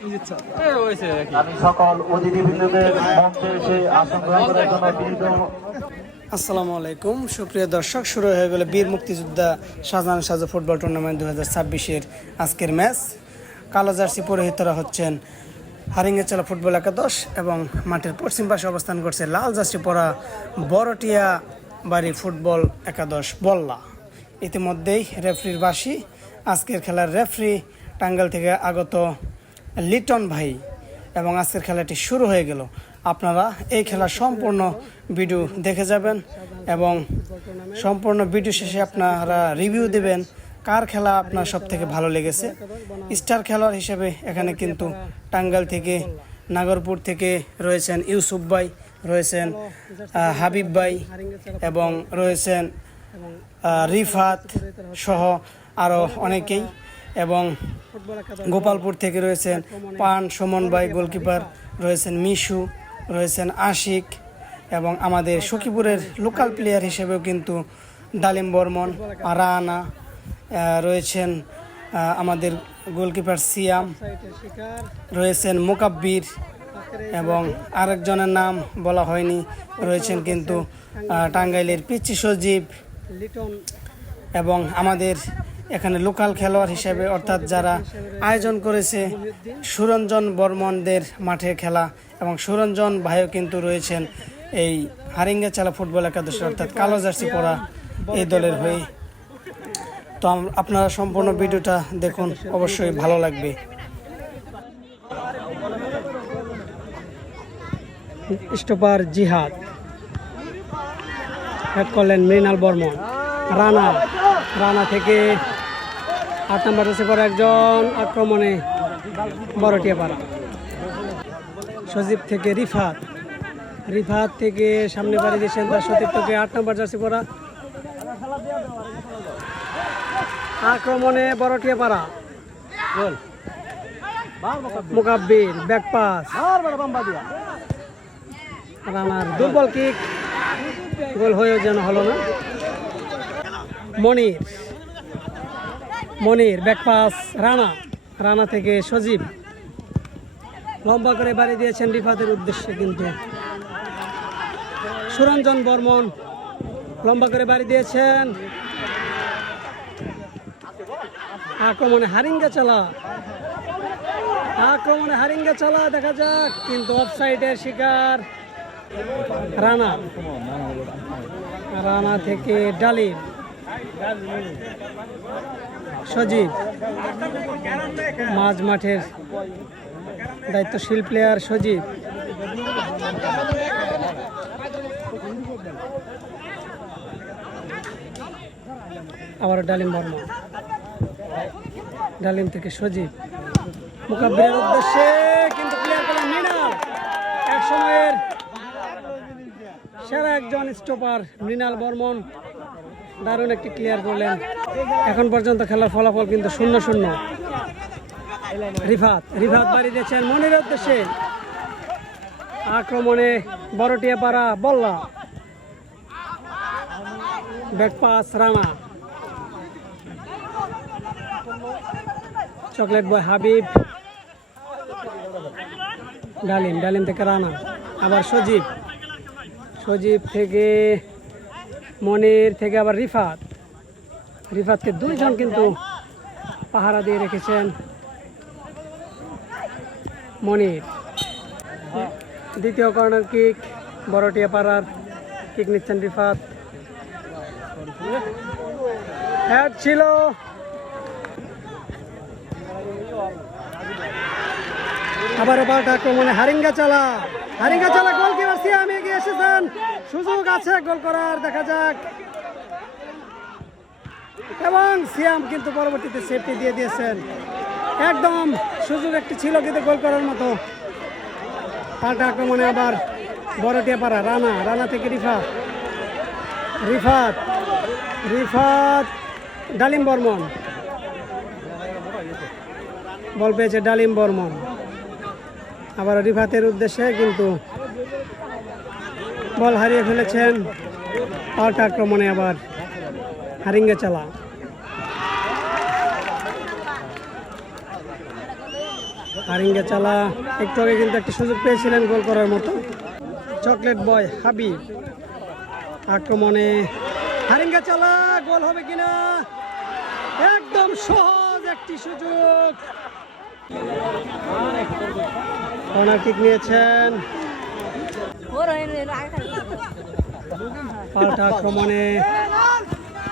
আমি সকল অতিথিবৃন্দদের মঞ্চে এসে আসন গ্রহণ করার জন্য বিনীত। আসসালামু আলাইকুম সুপ্রিয় দর্শক, শুরু হয়ে গেল বীর মুক্তিযোদ্ধা শাহজাহান সাজু ফুটবল টুর্নামেন্ট 2026-এর আজকের ম্যাচ। কালো জার্সি পরিহিতরা হচ্ছেন হারিঙ্গাচলা ফুটবল একাদশ এবং মাঠের পশ্চিম পাশে অবস্থান করছে লাল জার্সি পরা বড়টিয়া বাড়ি ফুটবল একাদশ বল্লা। ইতিমধ্যেই রেফরির বাসি। আজকের খেলার রেফরি টাঙ্গাইল থেকে আগত লিটন ভাই এবং আজকের খেলাটি শুরু হয়ে গেল। আপনারা এই খেলার সম্পূর্ণ ভিডিও দেখে যাবেন এবং সম্পূর্ণ ভিডিও শেষে আপনারা রিভিউ দেবেন কার খেলা আপনার সব থেকে ভালো লেগেছে। স্টার খেলোয়াড় হিসেবে এখানে কিন্তু টাঙ্গাইল থেকে, নাগরপুর থেকে রয়েছেন ইউসুফ ভাই, রয়েছেন হাবিব ভাই এবং রয়েছেন রিফাত সহ আরও অনেকেই, এবং গোপালপুর থেকে রয়েছেন পান সুমন ভাই গোলকিপার, রয়েছেন মিশু, রয়েছেন আশিক এবং আমাদের সখীপুরের লোকাল প্লেয়ার হিসেবেও কিন্তু ডালিম বর্মন, রানা রয়েছেন, আমাদের গোলকিপার সিয়াম, রয়েছেন মোকাব্বির এবং আরেকজনের নাম বলা হয়নি, রয়েছেন কিন্তু টাঙ্গাইলের পিচ্চি সজীব এবং আমাদের এখানে লোকাল খেলোয়াড় হিসেবে অর্থাৎ যারা আয়োজন করেছে সুরঞ্জন বর্মনদের মাঠের খেলা, এবং সুরঞ্জন ভাইও কিন্তু রয়েছেন এই হারিঙ্গাচলা ফুটবল একাদশী অর্থাৎ কালো জার্সি পরা এই দলের হয়ে। তো আপনারা সম্পূর্ণ ভিডিওটা দেখুন, অবশ্যই ভালো লাগবে। স্টপার জিহাদ, হেড করলেন মৃণাল বর্মন। রানা থেকে 8 নম্বর জার্সি পরা একজন আক্রমণে বড়টিয়াপাড়া। সজীব থেকে রিফাত থেকে সামনে বাড়ি দিয়েছেন তার সতীর্থকে 8 নম্বর জার্সি পরা আক্রমণে বড়টিয়াপাড়া। মোকাব্বির ব্যাক পাস, রানার দুর্বল কিক, গোল হয়েও যেন হলো না। মনির ব্যাক পাস, রানা থেকে সজীব লম্বা করে বাড়ি দিয়েছেন রিফাতের উদ্দেশ্যে, কিন্তু সুরঞ্জন বর্মন লম্বা করে বাড়ি দিয়েছেন। আক্রমণে হারিঙ্গাচলা দেখা যাক, কিন্তু অফসাইডের শিকার রানা থেকে ডালিম, সজীব মাঝ মাঠের দায়িত্বশীল প্লেয়ার সজীব, আবার ডালিম বর্মন, ডালিম থেকে সজীব মোকাব্বিরের উদ্দেশ্যে, কিন্তু প্লেয়ার করলেন মৃণাল। এক সময়ের সেরা একজন স্টপার মৃণাল বর্মন দারুণ একটি ক্লিয়ার করলেন। এখন পর্যন্ত খেলার ফলাফল কিন্তু 0-0। রিফাত বাড়ি দিয়েছেন মনিরের উদ্দেশ্যে, আক্রমণে বড়টিয়াপাড়া বল্লা, back pass Rana, chocolate boy Habib, Dalim থেকে রানা, আবার সজীব থেকে মনির থেকে আবার রিফাতকে 2 জন কিন্তু পাহারা দিয়ে রেখেছেন। মনির দ্বিতীয় কর্নার কিক, বড়টিয়াপাড়ার কিক নিচ্ছেন রিফাত, হেড ছিল। আবারও পাল্টা আক্রমণে হারিঙ্গাচলা গোলকিপার সিয়াম এগিয়ে এসেছেন, সুযোগ আছে গোল করার, দেখা যাক, এবং সিয়াম কিন্তু পরবর্তীতে সেফটি দিয়ে দিয়েছেন। একদম সুযোগ একটি ছিল কিন্তু গোল করার মতো। পাল্টা আক্রমণে আবার বড়টিয়াপাড়া রানা থেকে রিফাত ডালিম বর্মন, বল পেয়েছে ডালিম বর্মন, আবার রিফাতের উদ্দেশ্যে, কিন্তু বল হারিয়ে ফেলেছেন। পাল্টা আক্রমণে আবার হারিঙ্গাচলা, হারিঙ্গা চালা একটু আগে কিন্তু একটা সুযোগ পেয়েছিলেন গোল করার মতো। চকলেট বয় হাবিব আক্রমণে, হারিঙ্গা চালা, গোল হবে কিনা? একদম সহজ একটি সুযোগ। কর্নার কিক নিয়েছেন, পাল্টা আক্রমণে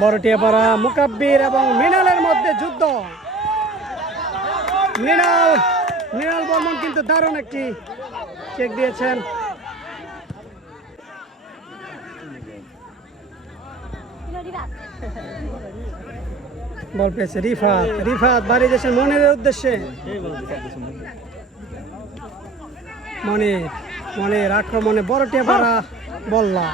বড়টিয়াপাড়া মুকাব্বির এবং মৃণালের মধ্যে যুদ্ধ। মৃণাল বর্মন কিন্তু দারুণ একটি চেক দিয়েছেন। বল পেয়েছে রিফাত বাড়ি দিয়েছেন মনিরের উদ্দেশ্যে। মনির আক্রমণে বড়টিয়াপাড়া বললা,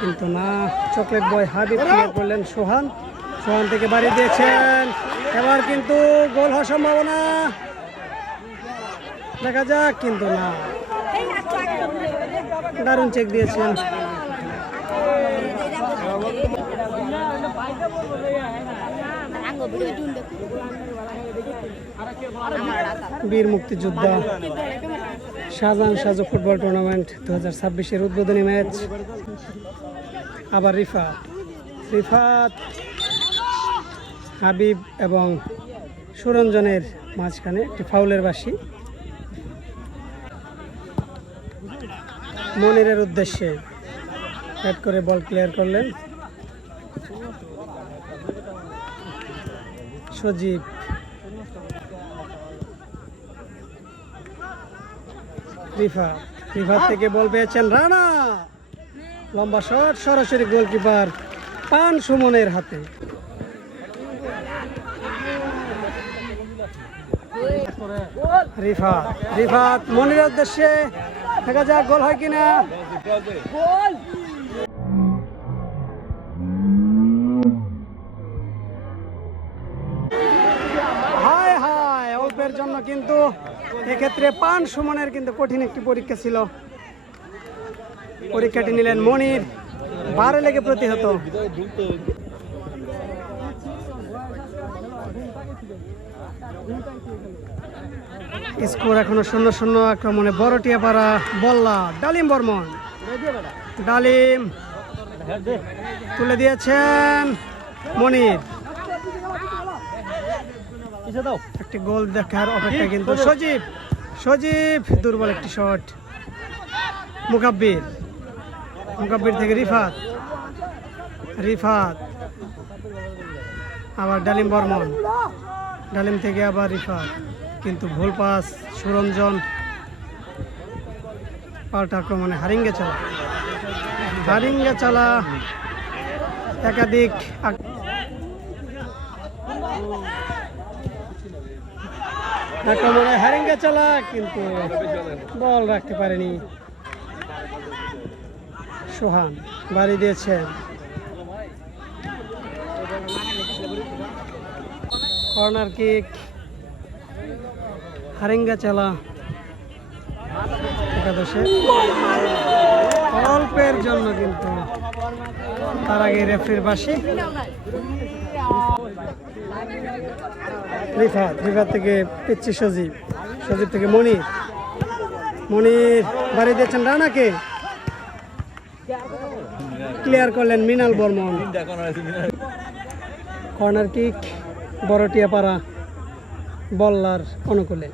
কিন্তু না, চকলেট বয় হাবিব ক্লিয়ার করলেন। সোহান থেকে বাড়ি দিয়েছেন, এবার কিন্তু গোল হওয়ার সম্ভাবনা, দেখা যাক, কিন্তু না, দারুণ চেক দিয়েছেন। বীর মুক্তিযোদ্ধা শাহজাহান সাজু ফুটবল টুর্নামেন্ট 2026-এর উদ্বোধনী ম্যাচ। আবার রিফাত হাবিব এবং সুরঞ্জনের মাঝখানে একটি ফাউলের বাঁশি। মনিরের উদ্দেশ্যে ব্যাট করে বল ক্লিয়ার করলেন সজীব। রিফাত থেকে বল পেয়েছেন রানা, লম্বা শট, সরাসরি গোলকিপার পান সুমনের হাতে। রিফাত মনিরের উদ্দেশ্যে, দেখা যাক গোল হয় কিনা। হায় অল্পের জন্য কিন্তু এক্ষেত্রে পান সুমনের কিন্তু কঠিন একটি পরীক্ষা ছিল। পরীক্ষাটি নিলেন মনির, 12 লেগে প্রতিহত। স্কোর এখনো 0-0। আক্রমণে বড়টিয়াপাড়া বল্লা, ডালিম বর্মন, ডালিম তুলে দিয়েছেন মনির। একটি গোল দেখার অপেক্ষা কিন্তু সজীব দুর্বল একটি শট। মুকাব্বির থেকে রিফাত আবার ডালিম বর্মন, ডালিম থেকে আবার রিফাত, কিন্তু ভুল পাস সুরঞ্জন। পাল্টা আক্রমণে হারিঙ্গা চালা একাধিক আক্রমণে হারিঙ্গা চালা, কিন্তু বল রাখতে পারেনি। সোহান বাড়ি দিয়েছেন, কর্নার কিক, হারিঙ্গা চালা একাদশে অল্পের জন্য, কিন্তু তার আগে রেফারির বাঁশি। রিফাত থেকে পিচ্ছি সজীব থেকে মনির বাড়ি দিয়েছেন রানাকে, ক্লিয়ার করলেন মৃণাল বর্মন। কর্নার কিক বড়টিয়াপাড়া বল্লার অনুকূলে।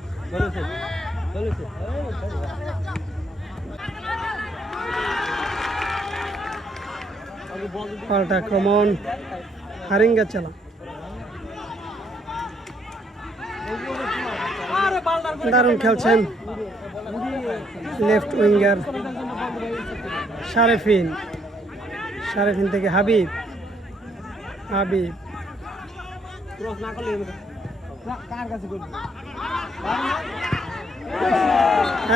পাল্টা আক্রমণ হারিঙ্গা চালা, দারুণ খেলছেন লেফট উইঙ্গার শারেফিন থেকে হাবিব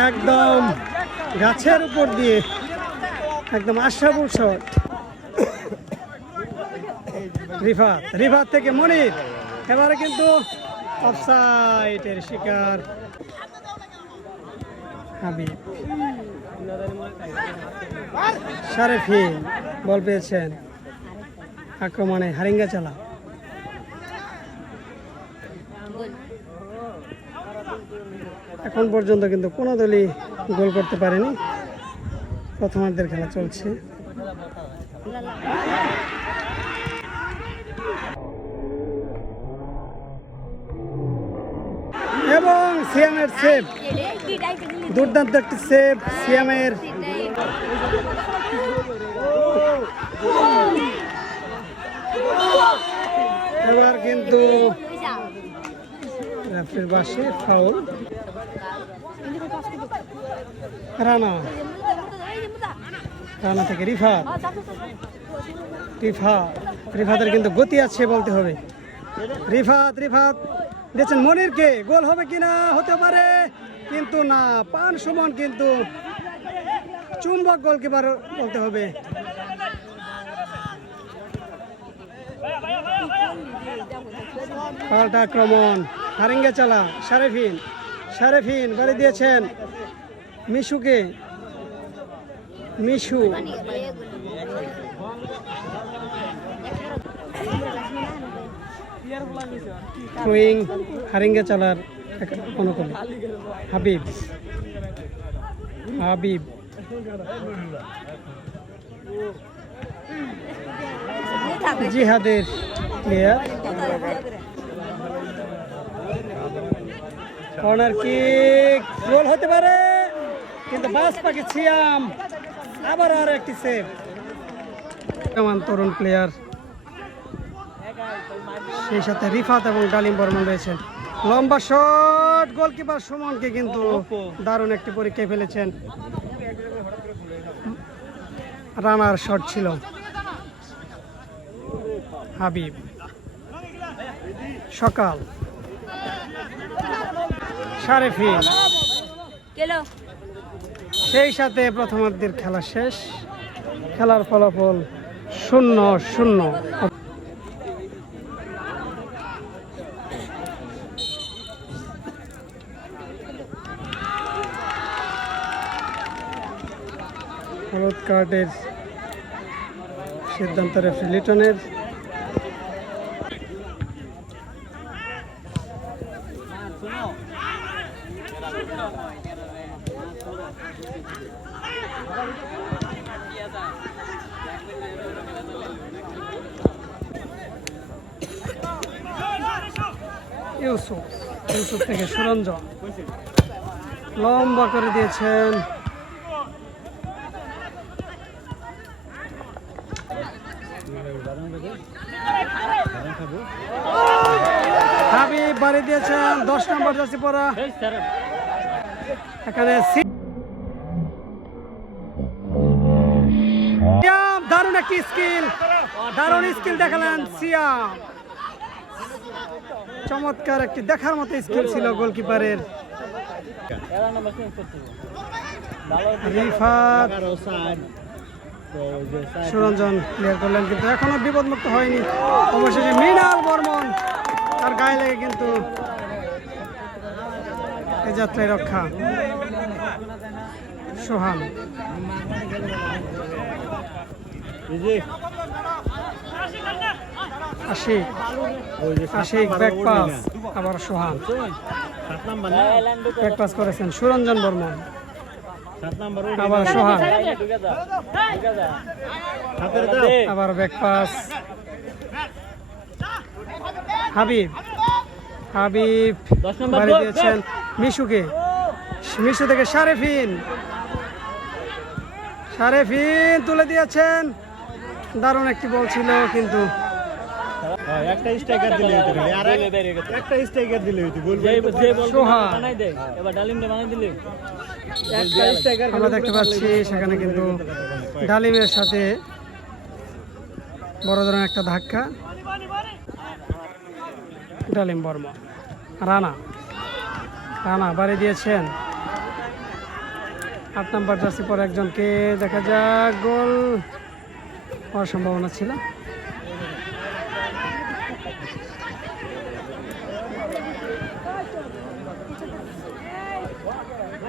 একদম গাছের উপর দিয়ে একদম আশরাফুল শট। রিফাত থেকে মনির, এবারে কিন্তু অফসাইডের শিকার হাবিব। শারেফিন বল পেয়েছেন, আক্রমণে হারিঙ্গা চালা, এখন পর্যন্ত কিন্তু কোনো দলই গোল করতে পারেনি। প্রথমার্ধের খেলা চলছে। এবং সিয়ামের সেভ, দুর্দান্ত একটি সেভ সিয়ামের। এবার কিন্তু রেফারির বাসে ফাউল। রানা, রানা থেকে রিফাত, রিফাতের কিন্তু গতি আছে বলতে হবে। রিফাত দিয়েছেন মনিরকে, গোল হবে কিনা, হতে পারে কিন্তু না, পান সুমন কিন্তু চুম্বক গোলকিপার বলতে হবে। পাল্টা আক্রমণ, হারিঙ্গে চালা, শারেফিন বাড়ি দিয়েছেন মিশুকে, মিশু থ্রোয়িং হারিঙ্গে চালার অনুকূলে। হাবিব জিহাদের প্লেয়ার। কর্নার কিক, গোল হতে পারে কিন্তু বাস পাখি সিয়াম, আবার আর একটি সেভ। তরুণ প্লেয়ার, সেই সাথে রিফাত এবং ডালিম বর্মন রয়েছেন। লম্বা শট, গোলকিপার সুমনকে কিন্তু দারুণ একটি পরীক্ষায় ফেলেছেন। রানার শট ছিল। হাবিব, সকাল, শারেফিন, সেই সাথে প্রথমার্ধের খেলা শেষ। খেলার ফলাফল 0-0। হলুদ কার্ডের সিদ্ধান্ত রেফারি লিটনের। ইউসুফ থেকে সুরঞ্জন লম্বা করে দিয়েছেন। হাবিব বাড়ি দিয়েছেন, 10 নম্বর জার্সি পরা। এখানে দারুণ একটি স্কিল, দারুণ স্কিল দেখালেন সিয়াম। চমৎকার একটি দেখার মতো স্কিল ছিল গোলকিপারের। রিফাত, সুরঞ্জন ক্লিয়ার করলেন কিন্তু এখনো বিপদমুক্ত হয়নি। অবশেষে মৃণাল বর্মন তার গায়ে লেগে কিন্তু এই যাত্রায় রক্ষা। সোহান, আশিক ব্যাক পাস, আবার সোহান ব্যাক পাস করেছেন সুরঞ্জন বর্মন, আবার সোহান, আবার ব্যাক পাস। হাবিব বাড়ি দিয়েছেন মিশুকে, মিশু থেকে শারেফিন তুলে দিয়েছেন। দারুণ একটি বল ছিল কিন্তু একটা স্ট্রাইকার দিলে হইতো, আর একটা স্ট্রাইকার দিলে হইতো গোল। সোহান, বানাই দেয় এবার ডালিম বানাই দিলে একটা স্ট্রাইকার আমরা দেখতে পাচ্ছি। সেখানে কিন্তু ডালিমের সাথে বড় ধরনের একটা ধাক্কা। ডালিম বর্মা, রানা বাড়ি দিয়েছেন 8 নম্বর জার্সি পর একজনকে, দেখা যাক গোল হওয়ার সম্ভাবনা ছিল।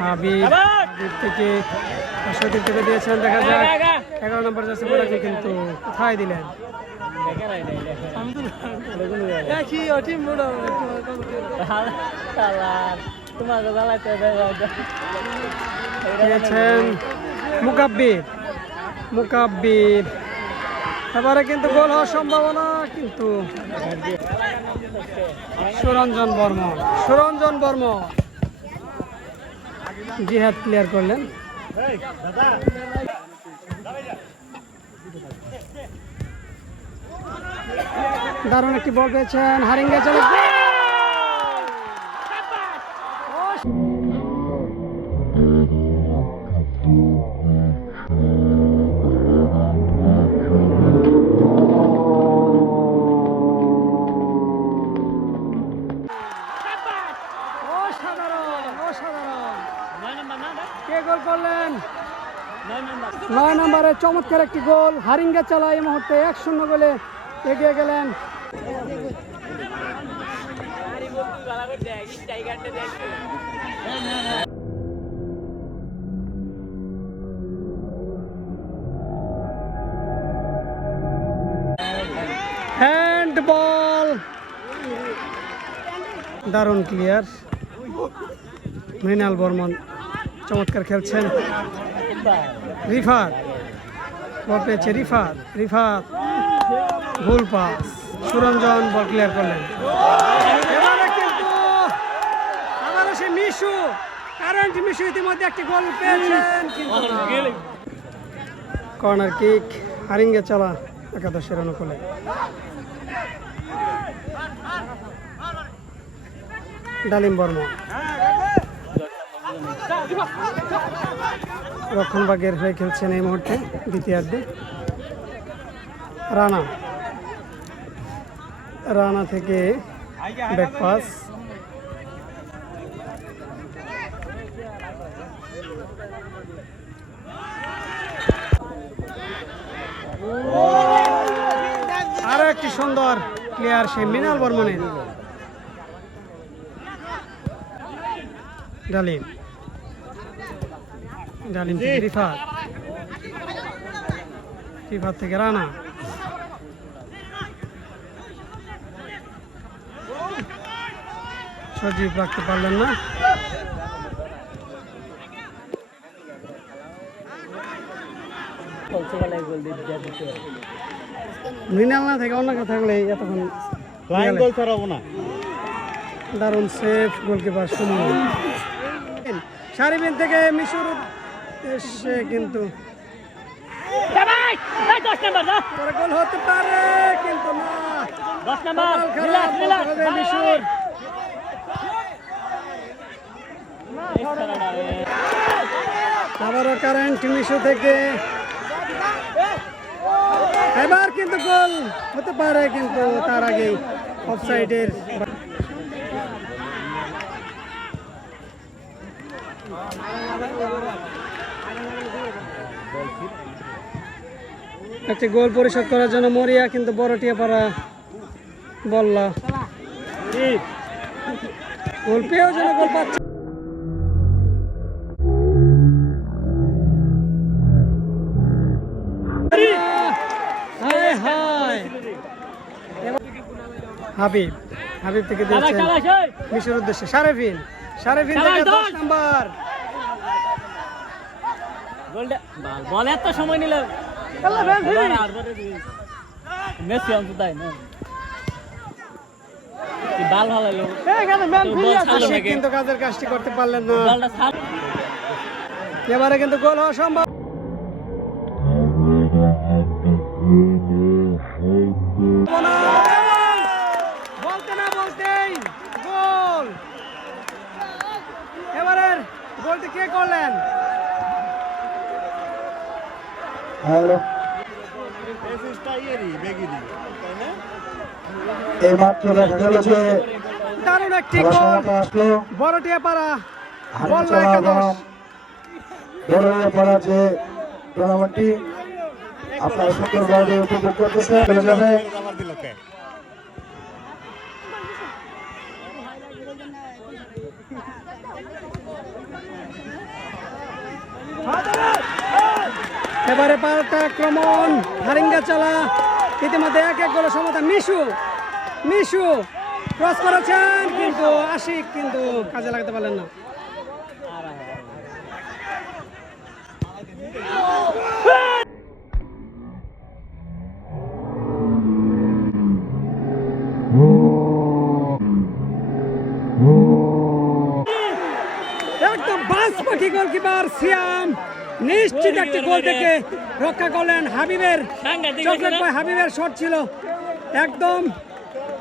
হাবিব থেকে সতীর থেকে দিয়েছেন, দেখা যাক 11 নম্বর জার্সি পরে কিন্তু কোথায় দিলেন। পেয়েছেন মুকাব্বির। এবারে কিন্তু গোল হওয়ার সম্ভাবনা, কিন্তু সুরঞ্জন বর্মন জিহাদ ক্লিয়ার করলেন। দারুণ একটি বল পেয়েছেন হারিঙ্গা চলে কে গোল করলেন? 9 নম্বরে চমৎকার একটি গোল হারিঙ্গা চালা এই মুহূর্তে 1-0 গোলে এগিয়ে গেলেন। হ্যান্ডবল, দারুণ ক্লিয়ার। মৃণাল বর্মন চমৎকার খেলছেন। রিফাত বল পেয়েছে, রিফাত ভুল পাস, সুরঞ্জন বল ক্লিয়ার করলেন। এবারে কিন্তু আবারও সে মিশু ইতিমধ্যে একটি গোল পেয়েছেন, কর্নার কিক হারিঙ্গা চালা একাদশের অনুকূলে। ডালিম বর্মন রক্ষণভাগের হয়ে খেলছেন এই মুহূর্তে দ্বিতীয়ার্ধে। রানা থেকে ব্যাক পাস, আরো একটি সুন্দর ক্লিয়ার সেই মৃণাল বর্মনের। ডালিম থেকে রিফাত থেকে রানা, সজীব রাখতে পারলেন না। মৃণাল না থেকে অন্য কেউ থাকলে এতক্ষণ গোল ছাড়াবো না। দারুণ সেফ গোলকিপার সুমন। সারিবিন থেকে মিশুর এসে কিন্তু গোল হতে পারে, কিন্তু না, মিশুর। আবারও কারেন্ট মিশু থেকে, এবার কিন্তু গোল হতে পারে, কিন্তু তার আগেই অফসাইডের। একটি গোল পরিশোধ করার জন্য মরিয়া, কিন্তু বড়টিয়া পাড়া বললা গোল পেয়েও যেন গোল পাচ্ছে। হাবিব থেকে দিয়েছেন মিশুর উদ্দেশ্যে সারেফিন থেকে 10 নাম্বার। বল এত সময় নিল মেসি অন্তত তাই না বাল ভালো কিন্তু কাজের কাজটি করতে পারলেন না। এবারে কিন্তু গোল হওয়া সম্ভব। বলতে না বলতেই গোল। এবারের গোলটি কে করলেন? এই মাত্র দেখা গেল যে দারুণ একটি গোল, বড়টিয়া পাড়া বললা একাদশ। বড়টিয়া পাড়া যে টুর্নামেন্টটি আপনারা সুন্দরভাবে উপভোগ করতেছেন, চলে যাবে এবারে পাল্টা আক্রমণ হারিঙ্গা চালা, ইতিমধ্যে 1-1 গোলের সমতা। মিশু ক্রস করেছেন কিন্তু আশিক কিন্তু কাজে লাগাতে পারলেন না। একদম বাস পাখি গোলকিপার সিয়াম নিশ্চিত একটি গোল থেকে রক্ষা করলেন। হাবিবের সাংঘাতিক চকলেট হয়েছে না? বয় হাবিবের শট ছিল একদম,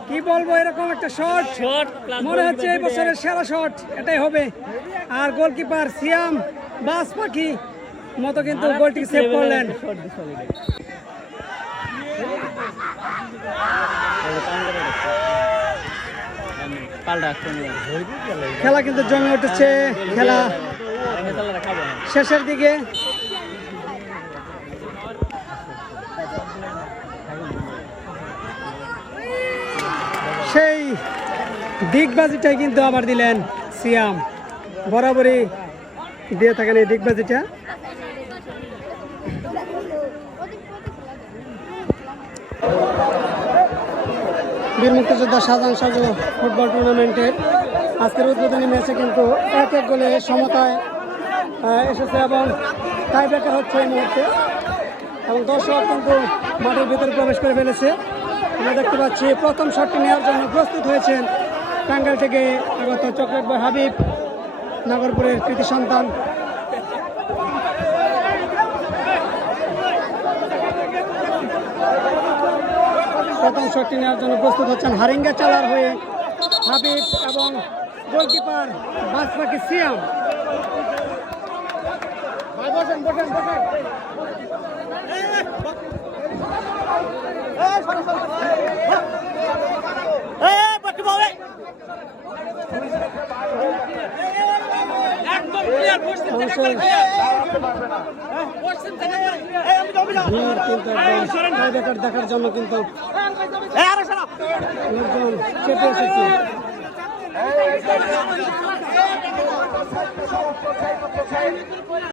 কি বলবো, এরকম একটা শট শট প্লাস মনে হচ্ছে এই বছরের সেরা শট এটাই হবে। আর গোলকিপার সিয়াম বাস পাখি মতো কিন্তু গোলটি সেভ করলেন। খেলা কিন্তু জমে উঠেছে, খেলা শেষের দিকে। সেই দিগবাজিটাই কিন্তু আবার দিলেন সিয়াম, বরাবরই দিয়ে থাকেন এই দিগবাজিটা। বীর মুক্তিযোদ্ধা শাহজাহান সাজু ফুটবল টুর্নামেন্টের আজকের উদ্বোধনী ম্যাচে কিন্তু 1-1 গোলে সমতায় এসেছে এবং টাই ব্রেকার হচ্ছে এই মুহূর্তে, এবং দর্শক কিন্তু মাঠের ভিতরে প্রবেশ করে ফেলেছে। আমরা দেখতে পাচ্ছি প্রথম শটটি নেওয়ার জন্য প্রস্তুত হয়েছেন টাঙ্গাইল থেকে আগত চকলেট বয় হাবিব, নাগরপুরের কৃতি সন্তান। প্রথম শটটি নেওয়ার জন্য প্রস্তুত হচ্ছেন হারিঙ্গা চালার হয়ে হাবিব এবং গোলকিপার বাসপাকি সিয়াম। দেখার জন্য কিন্তু লোকজন চেপে এসেছে।